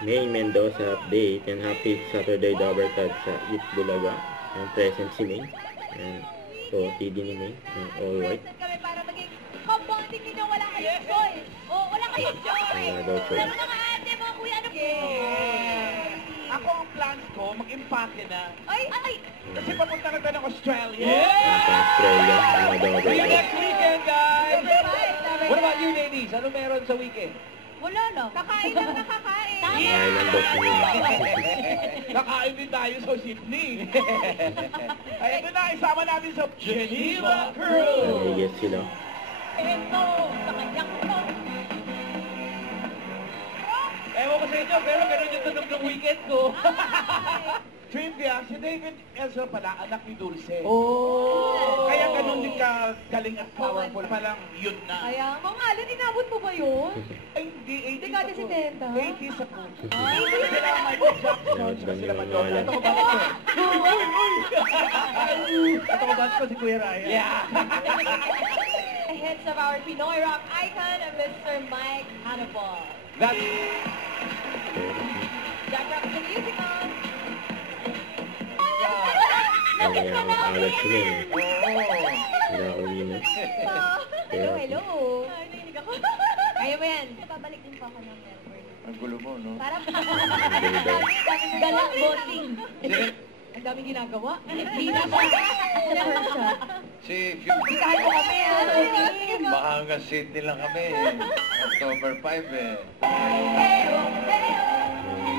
May Mendoza update and happy Saturday Dabarkad sa Eat Bulaga. And present si May. And so, TD ni May. And all white. Para maging compounding ninyo, wala kayong choice. Wala kayong choice. Wala daw choice. Pero mga ate, mga kuya, ano po? Ako ang plans ko, mag-impake na. Ay! Kasi papunta na tayo ng Australia. Sa Australia. Mga See you Dabarkad. next weekend, guys! What about you, ladies? Ano meron sa weekend? Wala na. Kakain lang nakakain. Ay, nandok niyo. Nakain din tayo sa Sydney. Ay, ito na, isama natin sa Geneva Crew. Yes sila. Ito, sa kanyang po. Ewan ko sa inyo, pero ganun yung tunog ng weekend ko. Trivia, si David Ezra pala, anak ni Dulce. Oh! Kaya ganun din ka galing at powerful, parang yun na. Kaya, Mang Alan, inabot mo ba yun? Ay, hindi, 80s Hindi ka ako. 70? 80s ako. Ay, Sila ang Michael Jackson, saka sila Madonna. Ito ko ba ko? Ito ko ba ko si Kuya Raya? Yeah. Heads of our Pinoy rock icon, Mr. Mike Hannibal. That's... Jack Rock the Musical. Ay, ang alat sila eh. Oh. Sila ako yun eh. Hello, hello. Narinig ako. Kaya mo yan. Babalik din pa ako ng Melbourne. Ang gulo mo, no? Para Ganda. gala bossing. Ang daming ginagawa. Hindi na siya. Si Ikahan mo kami, ha? baka hanggang Sydney lang kami. October 5 eh.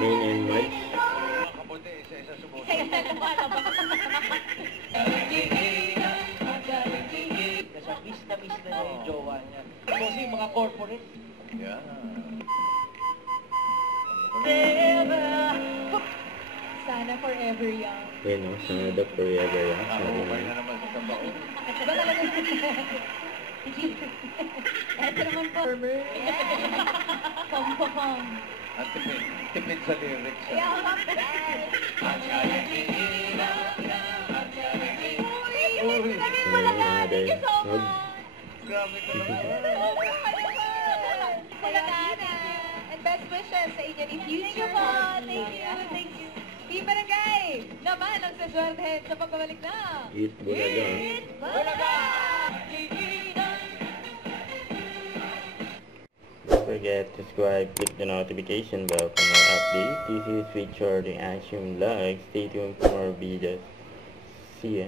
Main and Mike. Mga kabuti, isa-isa sumusunod. Nasa miss na yung jowa niya. Kasi mga corporate. Yeah. Sana forever young. Yan o, sa The Forever yan. Sabi Nakahukay niya. na naman sa tabao. Ito naman po. Pam-pam. At tipid sa lyrics. Uy, kami pala nga. Thank you so much. Grabe ka naman. And best wishes sa inyo ni Future. Thank you. Thank you. Team Barangay naman ang saswertehin sa pagbabalik na Eat Bulaga. Bulaga! Don't forget to subscribe, click the notification bell for more updates. This is featured in Action Vlog. Stay tuned for more videos. See ya.